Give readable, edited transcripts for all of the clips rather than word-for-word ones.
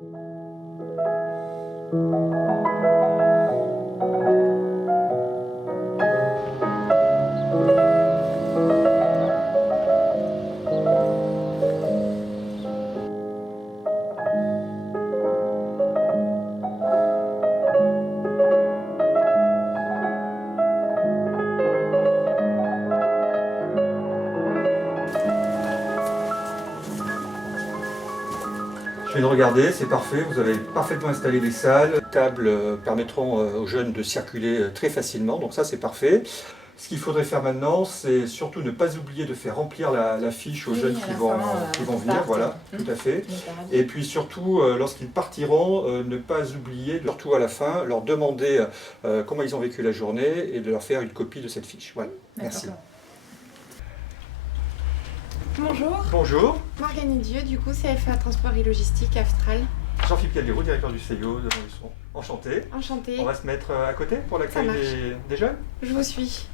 Je viens de regarder, c'est parfait, vous avez parfaitement installé les salles. Les tables permettront aux jeunes de circuler très facilement, donc ça c'est parfait. Ce qu'il faudrait faire maintenant, c'est surtout ne pas oublier de faire remplir la fiche aux jeunes qui vont venir, voilà, tout à fait. Et puis surtout, lorsqu'ils partiront, ne pas oublier, surtout à la fin, leur demander comment ils ont vécu la journée et de leur faire une copie de cette fiche. Voilà, merci. Bonjour. Bonjour. Morgane Dieu, du coup, CFA Transport et Logistique, Aftral. Jean-Philippe Calderou, directeur du CIO de Montluçon. Enchanté. Enchantée. On va se mettre à côté pour l'accueil des jeunes. Je vous suis.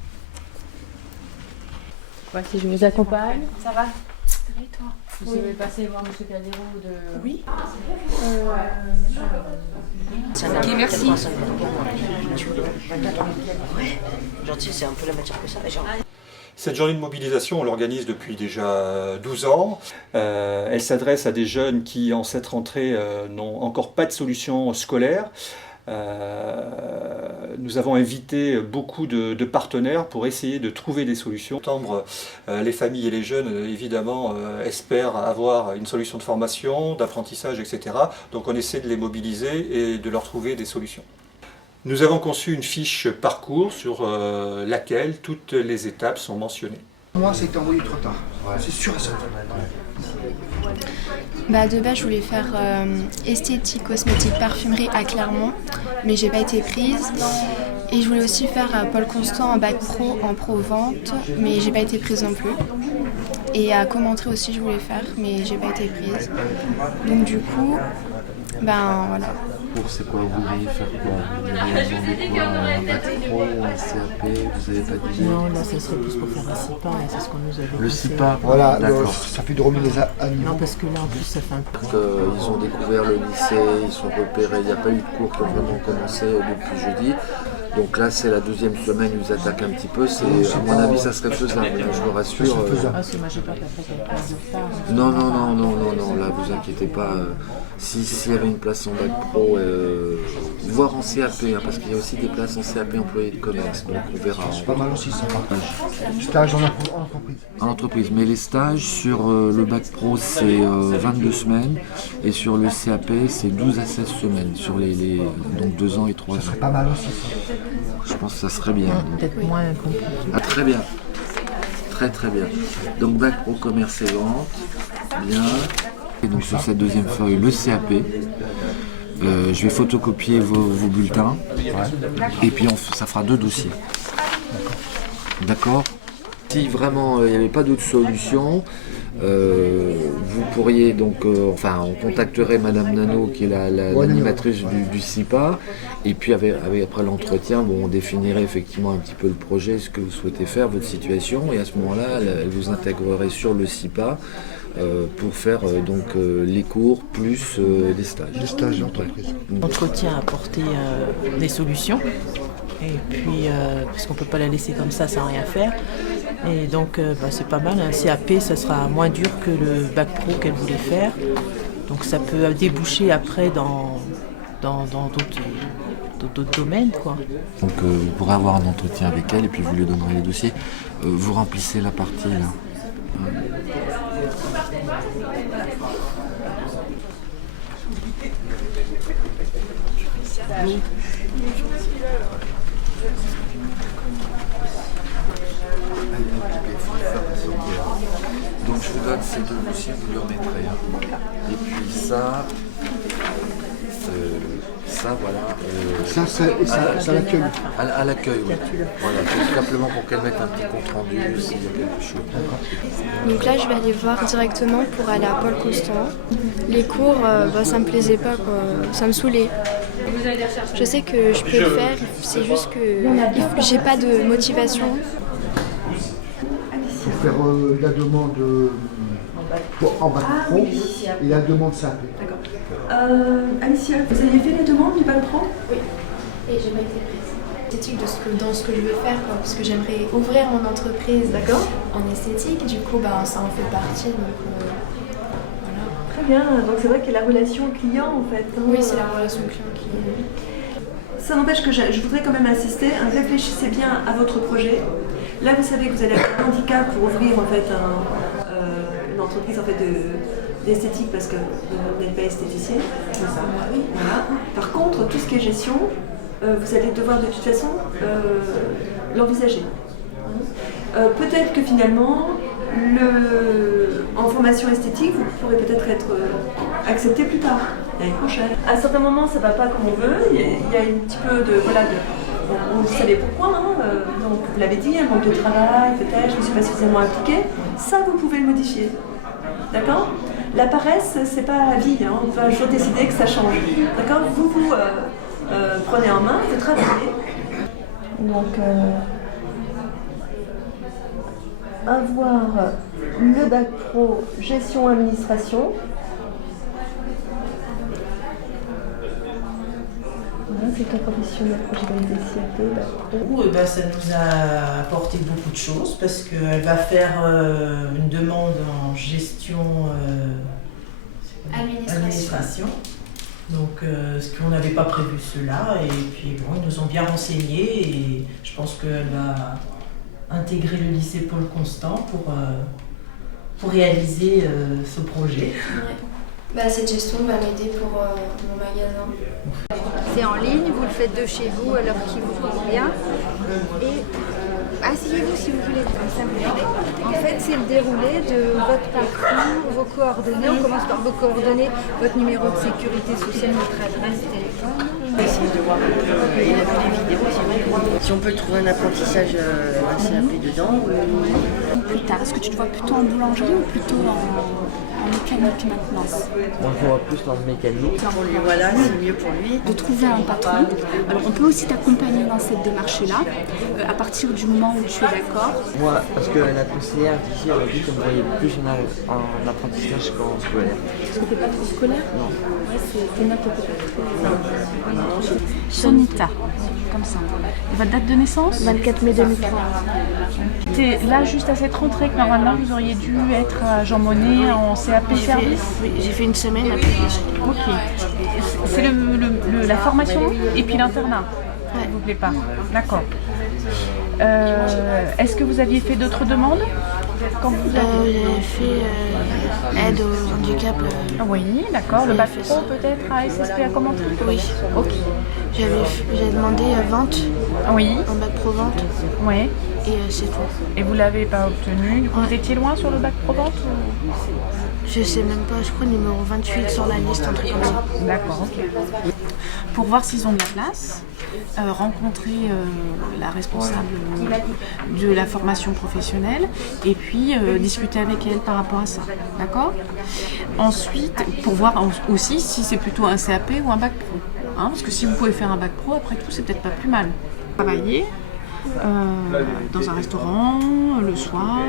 Voici, je vous accompagne. Ça va? Ça va et toi? Vous savez passer voir M. Calderou de... Oui. Ok, merci. Ouais, gentil, c'est un peu la matière que ça. Genre. Cette journée de mobilisation, on l'organise depuis déjà 12 ans. Elle s'adresse à des jeunes qui, en cette rentrée, n'ont encore pas de solution scolaire. Nous avons invité beaucoup de partenaires pour essayer de trouver des solutions. Les familles et les jeunes, évidemment, espèrent avoir une solution de formation, d'apprentissage, etc. Donc on essaie de les mobiliser et de leur trouver des solutions. Nous avons conçu une fiche parcours sur laquelle toutes les étapes sont mentionnées. Moi, ça a été envoyé trop tard. C'est sûr et certain. De base, je voulais faire esthétique, cosmétique, parfumerie à Clermont, mais j'ai pas été prise. Et je voulais aussi faire à Paul Constant un bac pro en pro-vente, mais j'ai pas été prise non plus. Et à Commentry aussi, je voulais faire, mais j'ai pas été prise. Donc du coup, voilà. C'est quoi, vous vouliez faire quoi? Vous vouliez demander quoi? Un bac pro ou un CAP? Vous n'avez pas dit? Non, là, ça serait plus pour faire un CIPA, et c'est ce qu'on nous avait Le conseillé. CIPA? Voilà, d'accord. ça fait de remise à niveau. Non, parce que là, en plus, ça fait un peu... Ils ont découvert le lycée, ils sont repérés, il n'y a pas eu de cours qui ont vraiment commencé depuis jeudi. Donc là, c'est la deuxième semaine, ils attaquent un petit peu. À mon avis, ça serait faisable, je vous rassure. Ah, c'est moi, j'ai peur qu'après, quelqu'un se retard. Non, là, vous inquiétez pas. S'il y avait une place en bac pro, voire en CAP, hein, parce qu'il y a aussi des places en CAP employés de commerce, donc on verra. C'est pas mal aussi, ça partage. Stage en entreprise. En entreprise, mais les stages sur le bac pro, c'est 22 semaines, et sur le CAP, c'est 12 à 16 semaines, sur donc 2 ans et 3 ans. Ça serait pas mal aussi, ça. Je pense que ça serait bien. Peut-être moins compliqué. Ah, très bien. Très bien. Donc bac pro commerce et vente. Bien. Et donc sur cette deuxième feuille, le CAP. Je vais photocopier vos bulletins. Et puis ça fera 2 dossiers. D'accord. Si vraiment il n'y avait pas d'autre solution, vous pourriez donc, on contacterait Madame Nano qui est l'animatrice du CIPA, et puis après l'entretien, on définirait effectivement un petit peu le projet, ce que vous souhaitez faire, votre situation, et à ce moment-là, elle vous intégrerait sur le CIPA pour faire les cours plus des stages. Les stages d'entreprise. L'entretien a apporté des solutions, et puis parce qu'on ne peut pas la laisser comme ça sans rien faire. Et donc c'est pas mal, un CAP ça sera moins dur que le bac pro qu'elle voulait faire. Donc ça peut déboucher après dans d'autres domaines, quoi. Donc vous pourrez avoir un entretien avec elle et puis vous lui donnerez les dossiers. Vous remplissez la partie là. Donc je vous donne ces 2 dossiers, vous les remettrez. Et puis ça voilà. Ça l'accueil. À l'accueil, oui. Voilà, tout simplement pour qu'elle mette un petit compte rendu s'il y a quelque chose. Donc là, je vais aller voir directement pour aller à Paul Constant. Les cours, ça me plaisait pas, quoi. Ça me saoulait. Je sais que je peux le faire, c'est juste que j'ai pas de motivation. Il faut faire la demande en bac pro et la demande CAP. Alicia, vous aviez fait la demande du bac pro? Oui, et j'ai pas été prise. Esthétique dans ce que je veux faire, quoi, parce que j'aimerais ouvrir mon entreprise, D'accord. en esthétique, du coup ça en fait partie, donc voilà. Très bien, donc c'est vrai qu'il y a la relation client en fait. Hein. Oui, c'est la relation client qui... Ça n'empêche que je voudrais quand même insister, réfléchissez bien à votre projet. Là, vous savez que vous allez avoir un handicap pour ouvrir en fait une entreprise en fait d'esthétique parce que vous n'êtes pas esthéticienne. C'est ça. Voilà. Par contre, tout ce qui est gestion, vous allez devoir de toute façon l'envisager. Peut-être que finalement, en formation esthétique, vous pourrez peut-être être accepté plus tard, l'année prochaine. À certains moments, ça ne va pas comme on veut. Il y a un petit peu de... Voilà, vous savez pourquoi, hein, donc vous l'avez dit, un manque de travail, peut-être, je ne suis pas suffisamment impliquée. Ça, vous pouvez le modifier. D'accord? La paresse, c'est pas la vie. Hein. On peut un jour décider que ça change. D'accord? Vous prenez en main, vous travaillez. Donc, avoir le bac pro gestion administration. Voilà, c'est un professionnel projet validé CAP, bac pro. Ça nous a apporté beaucoup de choses parce qu'elle va faire une demande en gestion administration. Donc, ce qu'on n'avait pas prévu cela, et puis bon, ils nous ont bien renseignés et je pense qu'elle va intégrer le lycée Paul Constant pour réaliser ce projet. Ouais. Cette gestion va m'aider pour mon magasin. C'est en ligne, vous le faites de chez vous à l'heure qui vous convient. Et asseyez-vous si vous voulez, comme ça vous verrez. En fait, c'est le déroulé de votre parcours, vos coordonnées. On commence par vos coordonnées, votre numéro de sécurité sociale, votre adresse, téléphone. Essayer de voir un peu, il a vu des vidéos, c'est vrai que si on peut trouver un apprentissage assez appelé dedans. Plus tard, est-ce que tu te vois plutôt en boulangerie ou plutôt en mécanique maintenance? On le voit plus dans le mécanique. Pour lui, voilà, c'est mieux pour lui. De trouver un patron. Alors on peut aussi t'accompagner dans cette démarche-là, à partir du moment où tu es d'accord. Moi, parce que la conseillère d'ici, elle a dit qu'elle me voyait plus en apprentissage qu'en scolaire. Parce que t'es pas trop scolaire? Non. Ouais, tes notes n'étaient pas trop... Non. Sonita, comme ça. Et votre date de naissance? 24 mai 2003. T'es là juste à cette rentrée que normalement vous auriez dû être à Jean Monnet en CAP service? Oui, j'ai fait une semaine après. Ok. C'est la formation et puis l'internat qui ne vous plaît pas? D'accord. Est-ce que vous aviez fait d'autres demandes quand vous J'avais fait aide au handicap. Oui, d'accord. Le bac pro peut-être à SSP à commenter? Oui. Ok. J'ai demandé vente. Oui. En bac pro vente. Oui. Et c'est tout. Et vous l'avez pas obtenu? Du coup, vous étiez loin sur le bac pro vente? Je sais même pas, je crois numéro 28 sur la liste, un truc comme ça. D'accord, ok. Pour voir s'ils ont de la place, rencontrer la responsable de la formation professionnelle et puis discuter avec elle par rapport à ça. D'accord? Ensuite, pour voir aussi si c'est plutôt un CAP ou un bac pro. Hein, parce que si vous pouvez faire un bac pro, après tout, c'est peut-être pas plus mal. Travailler dans un restaurant, le soir,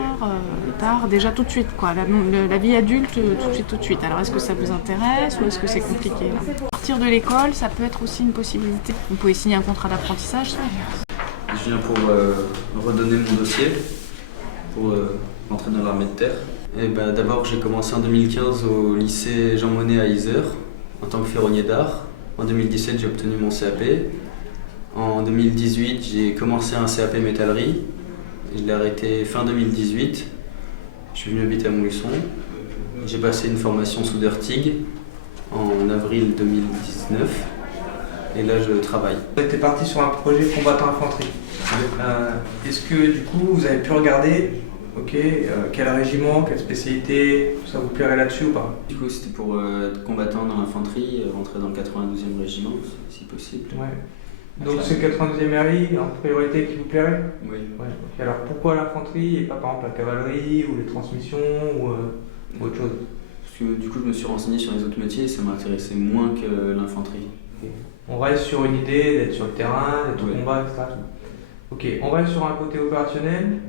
tard, déjà tout de suite, quoi. La vie adulte, tout de suite. Alors, est-ce que ça vous intéresse ou est-ce que c'est compliqué là? Partir de l'école, ça peut être aussi une possibilité. Vous pouvez signer un contrat d'apprentissage. Je viens pour redonner mon dossier, pour entrer dans l'armée de terre. Et d'abord, j'ai commencé en 2015 au lycée Jean Monnet à Yzeure, en tant que ferronnier d'art. En 2017, j'ai obtenu mon CAP. En 2018, j'ai commencé un CAP métallerie. Je l'ai arrêté fin 2018. Je suis venu habiter à Montluçon. J'ai passé une formation soudeur TIG en avril 2019. Et là, je travaille. Vous êtes parti sur un projet combattant infanterie. Est-ce que du coup, vous avez pu regarder quel régiment, quelle spécialité, ça vous plairait là-dessus ou pas? Du coup, c'était pour être combattant dans l'infanterie, rentrer dans le 92e régiment, si possible. Ouais. Donc c'est le 92e RI en priorité qui vous plairait? Oui. Ouais. Okay. Alors pourquoi l'infanterie et pas par exemple la cavalerie ou les transmissions ou autre chose? Parce que du coup je me suis renseigné sur les autres métiers et ça m'intéressait moins que l'infanterie. Okay. On reste sur une idée d'être sur le terrain, d'être au combat, etc. Ok, on reste sur un côté opérationnel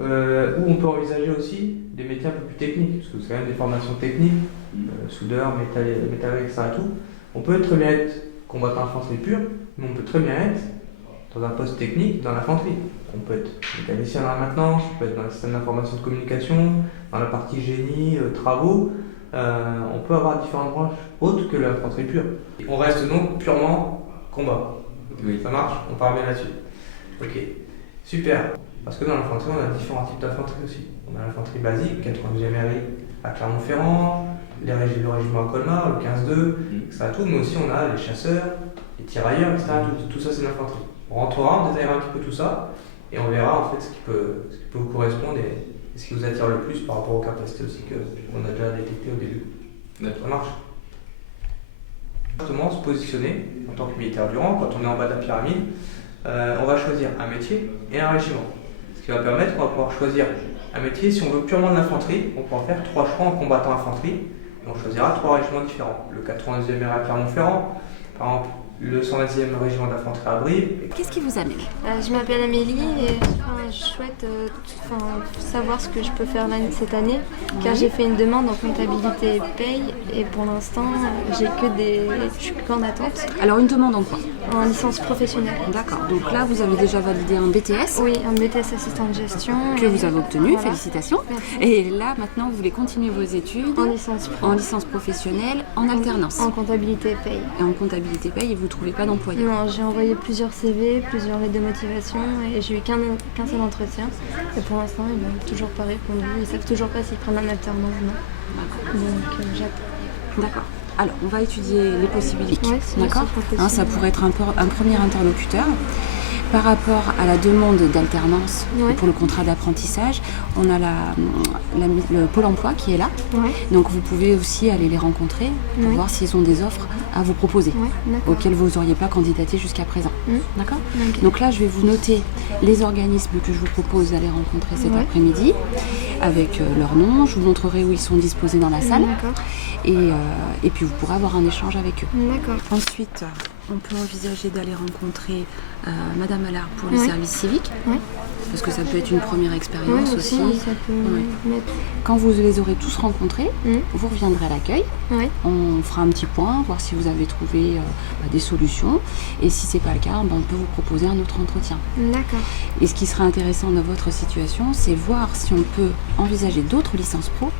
où on peut envisager aussi des métiers un peu plus techniques, parce que c'est quand même des formations techniques. soudeur, métallurgie, etc. Tout. On peut très bien être combattant infanterie pur, mais on peut très bien être dans un poste technique dans l'infanterie. On peut être mécanicien dans la maintenance, on peut être dans le système d'information de communication, dans la partie génie, travaux. On peut avoir différentes branches autres que l'infanterie pure. On reste donc purement combat. Oui. Ça marche? On part bien là-dessus. Ok, super. Parce que dans l'infanterie, on a différents types d'infanterie aussi. On a l'infanterie basique, 92e RI à Clermont-Ferrand, le régiment à Colmar, le 15-2, etc. Tout, mais aussi on a les chasseurs, les tirailleurs, etc. Tout ça, c'est l'infanterie. On rentrera, on détaillera un petit peu tout ça, et on verra en fait ce qui peut vous correspondre et ce qui vous attire le plus par rapport aux capacités aussi qu'on a déjà détectées au début. Ça marche. Justement, se positionner en tant que militaire du rang, quand on est en bas de la pyramide, on va choisir un métier et un régiment. Ce qui va permettre qu'on va pouvoir choisir un métier. Si on veut purement de l'infanterie, on pourra faire 3 choix en combattant infanterie, et on choisira 3 régiments différents. Le 92e RI à Clermont-Ferrand, par exemple, le 120e régiment d'infanterie à Brive. Qu'est-ce qui vous amène? Je m'appelle Amélie et je souhaite savoir ce que je peux faire cette année, car j'ai fait une demande en comptabilité et paye et pour l'instant je suis qu'en attente. Alors une demande en quoi? En licence professionnelle. D'accord, donc là vous avez déjà validé un BTS? Oui, un BTS assistant de gestion. Que vous avez obtenu, voilà. Félicitations. Merci. Et là maintenant vous voulez continuer vos études en licence professionnelle, en alternance. En comptabilité et paye. Et en comptabilité et paye, et vous ne trouvez pas d'employeur? Non, j'ai envoyé plusieurs CV, plusieurs lettres de motivation et j'ai eu qu'un seul entretien. Et pour l'instant, ils m'ont toujours pas répondu. Ils savent toujours pas s'ils prennent un alternant ou non. Donc j'attends. D'accord. Alors, on va étudier les possibilités. Ouais, d'accord. Ça pourrait être un premier interlocuteur. Par rapport à la demande d'alternance pour le contrat d'apprentissage, on a le Pôle emploi qui est là. Donc vous pouvez aussi aller les rencontrer pour voir s'ils ont des offres à vous proposer auxquelles vous n'auriez pas candidaté jusqu'à présent. D'accord. Donc là, je vais vous noter les organismes que je vous propose d'aller rencontrer cet après-midi avec leur nom. Je vous montrerai où ils sont disposés dans la salle. Et puis vous pourrez avoir un échange avec eux. Ensuite, on peut envisager d'aller rencontrer Madame Allard pour les services civiques, parce que ça peut être une première expérience aussi. Quand vous les aurez tous rencontrés, vous reviendrez à l'accueil. On fera un petit point, voir si vous avez trouvé des solutions. Et si c'est pas le cas, on peut vous proposer un autre entretien. Et ce qui sera intéressant dans votre situation, c'est voir si on peut envisager d'autres licences pro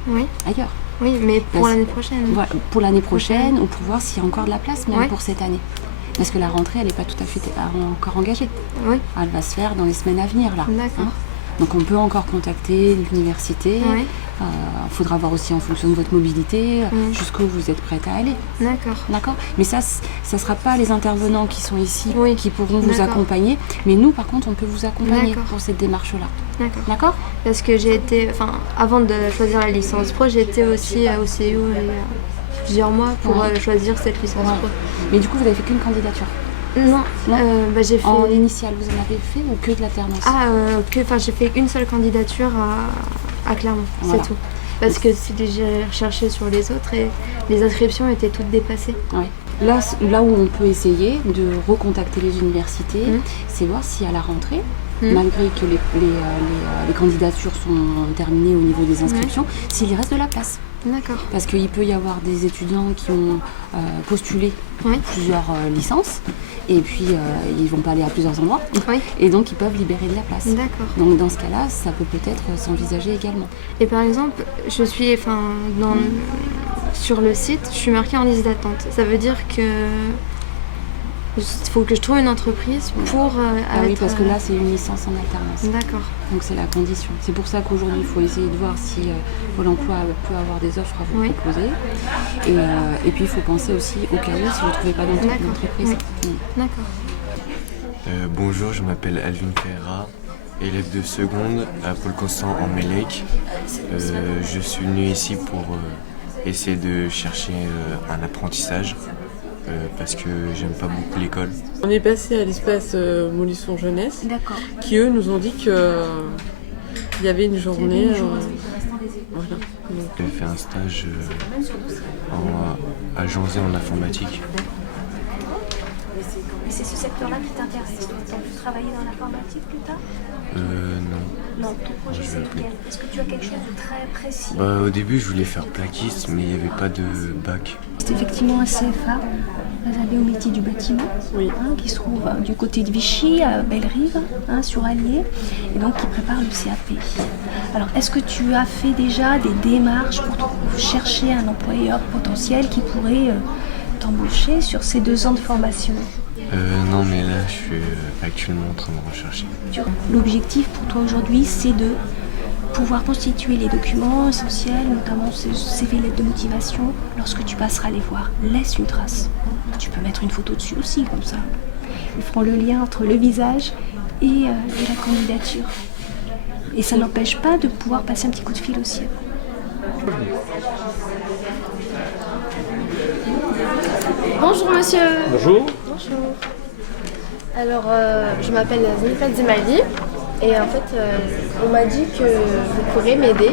ailleurs. Oui, mais pour l'année prochaine. Voilà, pour l'année prochaine, ou pour voir s'il y a encore de la place, même pour cette année. Parce que la rentrée, elle n'est pas tout à fait encore engagée. Elle va se faire dans les semaines à venir, là. Donc on peut encore contacter l'université. Il faudra voir aussi en fonction de votre mobilité, jusqu'où vous êtes prête à aller. D'accord. Mais ça ne sera pas les intervenants qui sont ici qui pourront vous accompagner. Mais nous, par contre, on peut vous accompagner pour cette démarche-là. D'accord. Parce que j'ai été, avant de choisir la licence pro, j'ai été aussi au CIO plusieurs mois pour choisir cette licence pro. Mais du coup, vous n'avez fait qu'une candidature? Non, j'ai fait... En initial, vous en avez fait ou que de l'alternance? J'ai fait une seule candidature à Clermont, c'est tout. Parce que j'ai recherché sur les autres et les inscriptions étaient toutes dépassées. Là où on peut essayer de recontacter les universités, c'est voir si à la rentrée, malgré que les candidatures sont terminées au niveau des inscriptions, s'il y reste de la place. Parce qu'il peut y avoir des étudiants qui ont postulé plusieurs licences et puis ils vont pas aller à plusieurs endroits et donc ils peuvent libérer de la place. Donc dans ce cas-là, ça peut peut-être s'envisager également. Et par exemple, je suis sur le site, je suis marquée en liste d'attente. Ça veut dire que il faut que je trouve une entreprise pour oui, parce que là, c'est une licence en alternance. Donc c'est la condition. C'est pour ça qu'aujourd'hui, il faut essayer de voir si Pôle emploi peut avoir des offres à vous proposer. Et puis, il faut penser aussi au cas où si vous ne trouvez pas d'entreprise. Bonjour, je m'appelle Alvin Ferreira, élève de seconde à Pôle Constant en Mélec. Je suis venu ici pour essayer de chercher un apprentissage. Parce que j'aime pas beaucoup l'école. On est passé à l'espace Molisson Jeunesse, qui eux nous ont dit qu'il y avait une journée. J'ai fait un stage à Janzé en informatique. Et c'est ce secteur-là qui t'intéresse. Tu as pu travailler dans l'informatique plus tard? Non. Non, ton projet c'est lequel? Est-ce que tu as quelque chose de très précis? Au début, je voulais faire plaquiste, mais il n'y avait pas de bac. C'est effectivement un CFA réservé au métier du bâtiment, qui se trouve du côté de Vichy, à Bellerive, sur Allier, et donc qui prépare le CAP. Alors, est-ce que tu as fait déjà des démarches pour chercher un employeur potentiel qui pourrait t'embaucher sur ces 2 ans de formation? Non, mais là, je suis actuellement en train de rechercher. L'objectif pour toi aujourd'hui, c'est de pouvoir constituer les documents essentiels, notamment ce CV, lettre de motivation. Lorsque tu passeras les voir, laisse une trace. Tu peux mettre une photo dessus aussi, comme ça. Ils feront le lien entre le visage et la candidature. Et ça n'empêche pas de pouvoir passer un petit coup de fil aussi. Bonjour monsieur. Bonjour. Bonjour. Alors, je m'appelle Zenifat Zemali et en fait, on m'a dit que vous pourrez m'aider.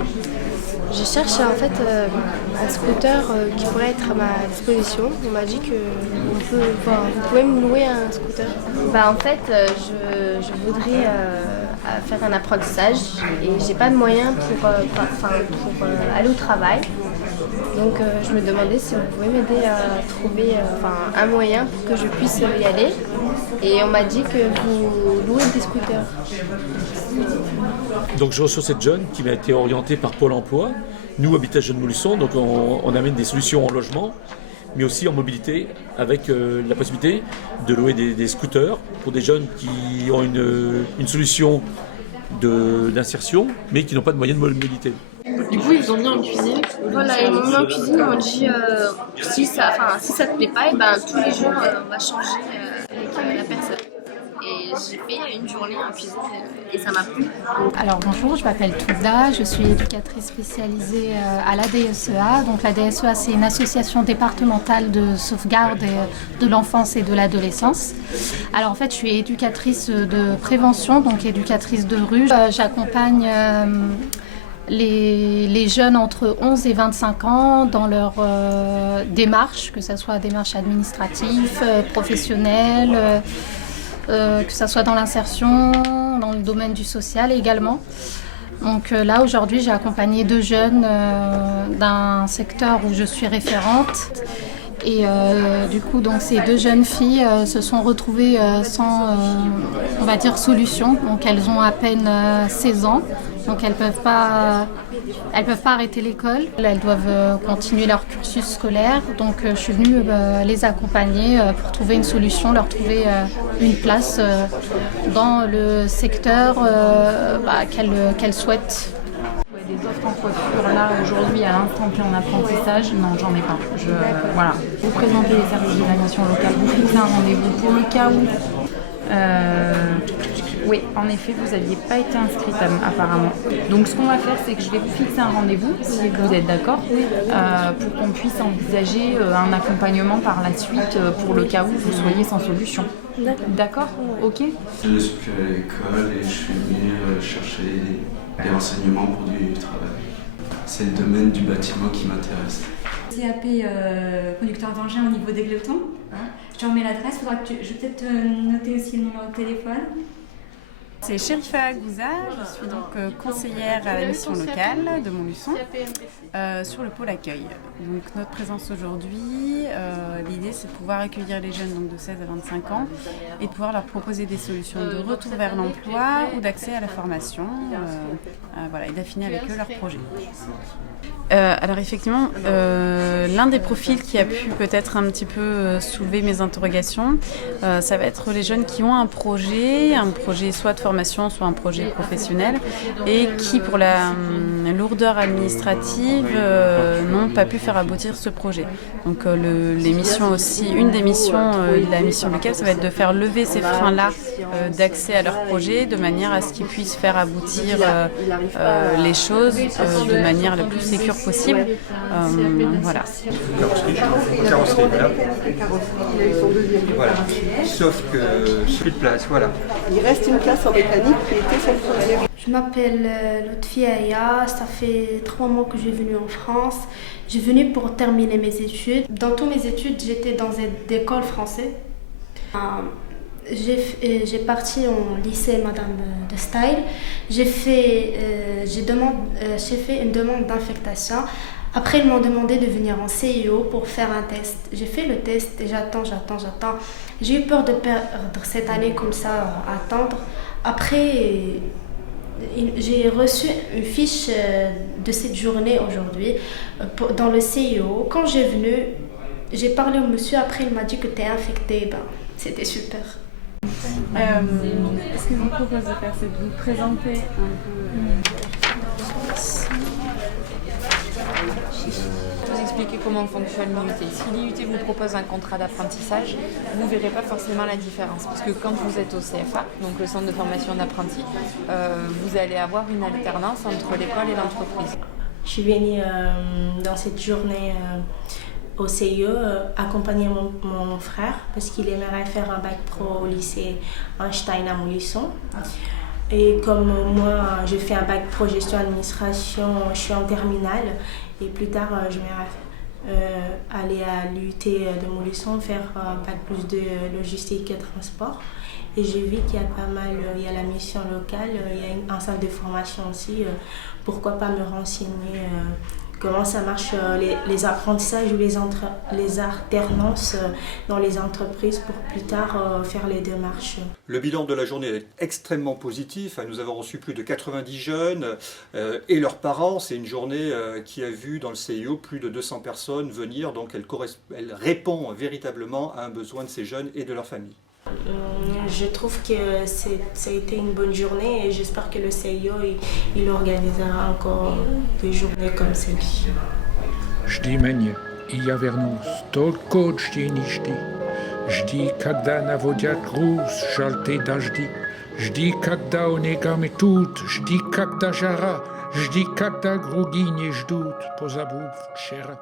Je cherche en fait un scooter qui pourrait être à ma disposition. On m'a dit que vous pouvez me louer un scooter. En fait, je voudrais faire un apprentissage et j'ai pas de moyens pour aller au travail. Donc je me demandais si vous pouvez m'aider à trouver un moyen pour que je puisse y aller. Et on m'a dit que vous louez des scooters. Donc je reçois cette jeune qui m'a été orientée par Pôle emploi. Nous, Habitat Jeunes Montluçon, donc on amène des solutions en logement, mais aussi en mobilité, avec la possibilité de louer des scooters pour des jeunes qui ont une solution d'insertion, mais qui n'ont pas de moyens de mobilité. Du coup, ils ont mis en cuisine. Voilà, ils m'ont mis en cuisine, ils m'ont dit si ça te plaît pas, tous les jours on va changer avec la personne. Et j'ai fait une journée en cuisine et ça m'a plu. Alors bonjour, je m'appelle Touda, je suis éducatrice spécialisée à l'ADSEA. Donc l'ADSEA, c'est une association départementale de sauvegarde de l'enfance et de l'adolescence. Alors en fait, je suis éducatrice de prévention, donc éducatrice de rue. J'accompagne les jeunes entre 11 et 25 ans dans leur démarche, que ce soit démarche administrative, professionnelle, que ce soit dans l'insertion, dans le domaine du social également. Donc là, aujourd'hui, j'ai accompagné 2 jeunes d'un secteur où je suis référente. Et du coup, donc, ces 2 jeunes filles se sont retrouvées sans, on va dire, solution. Donc elles ont à peine 16 ans. Donc elles peuvent pas arrêter l'école. Elles doivent continuer leur cursus scolaire. Donc je suis venue les accompagner pour trouver une solution, leur trouver une place dans le secteur qu'elles souhaitent. Des offres en coiffure là aujourd'hui à l'instant T en apprentissage, non j'en ai pas. Voilà. Vous présentez les services de la mission locale, vous fixez un rendez-vous pour le cas où. Oui, en effet, vous n'aviez pas été inscrite apparemment. Donc ce qu'on va faire, c'est que je vais vous fixer un rendez-vous, si vous êtes d'accord, pour qu'on puisse envisager un accompagnement par la suite pour le cas où vous soyez sans solution. D'accord. Ok. Je suis plus à l'école et je suis venu chercher des renseignements pour du travail. C'est le domaine du bâtiment qui m'intéresse. CAP conducteur d'engin au niveau des glotons. Je te remets l'adresse, je vais peut-être noter aussi le numéro de téléphone. C'est Chérifa Gouza, je suis donc conseillère à la mission locale de Montluçon sur le pôle accueil. Donc notre présence aujourd'hui, l'idée c'est de pouvoir accueillir les jeunes donc de 16 à 25 ans et de pouvoir leur proposer des solutions de retour vers l'emploi ou d'accès à la formation et d'affiner avec eux leurs projets. Alors effectivement, l'un des profils qui a pu peut-être un petit peu soulever mes interrogations, ça va être les jeunes qui ont un projet soit de formation, soit un projet professionnel, et qui pour la lourdeur administrative n'ont pas pu faire aboutir ce projet. Donc les missions aussi, une des missions de la mission locale, ça va être de faire lever ces freins-là d'accès à leur projet, de manière à ce qu'ils puissent faire aboutir les choses de manière la plus sécure possible. Voilà. Carrosserie, voilà. Voilà. Sauf que plus de place, voilà. Il reste une place en mécanique qui était celle pour aller. Je m'appelle Lutfi Aya, ça fait 3 mois que je suis venue en France. Je suis venue pour terminer mes études. Dans toutes mes études, j'étais dans des écoles françaises. J'ai parti en lycée Madame de Style. J'ai fait une demande d'affectation. Après, ils m'ont demandé de venir en CIO pour faire un test. J'ai fait le test et j'attends. J'ai eu peur de perdre cette année comme ça, à attendre. Après, j'ai reçu une fiche de cette journée aujourd'hui dans le CIO. Quand j'ai venu, j'ai parlé au monsieur. Après, il m'a dit que tu es infecté. C'était super. Ce que je vous propose de faire, c'est de vous présenter un peu. Vous expliquer comment fonctionne l'IUT. Si l'IUT vous propose un contrat d'apprentissage, vous ne verrez pas forcément la différence. Parce que quand vous êtes au CFA, donc le centre de formation d'apprentis, vous allez avoir une alternance entre l'école et l'entreprise. Je suis venue dans cette journée au CIE accompagner mon frère parce qu'il aimerait faire un bac pro au lycée Einstein à Montluçon. Et comme moi, je fais un bac pro gestion administration, je suis en terminale. Et plus tard, je vais aller à l'UT de Montluçon faire un bac plus de logistique et transport. Et j'ai vu qu'il y a pas mal, il y a la mission locale, il y a un centre de formation aussi. Pourquoi pas me renseigner comment ça marche les apprentissages ou les alternances dans les entreprises pour plus tard faire les démarches. Le bilan de la journée est extrêmement positif. Nous avons reçu plus de 90 jeunes et leurs parents. C'est une journée qui a vu dans le CIO plus de 200 personnes venir. Donc elle répond véritablement à un besoin de ces jeunes et de leur famille. Je trouve que ça a été une bonne journée et j'espère que le CIO il organisera encore des journées comme celle-ci. Жди меня, и я вернусь, только жди. Жди, когда наводят груз, желтые дожди. Жди, когда снега метут, жди, когда жара. Жди, когда другие не ждут, позабыв вчера.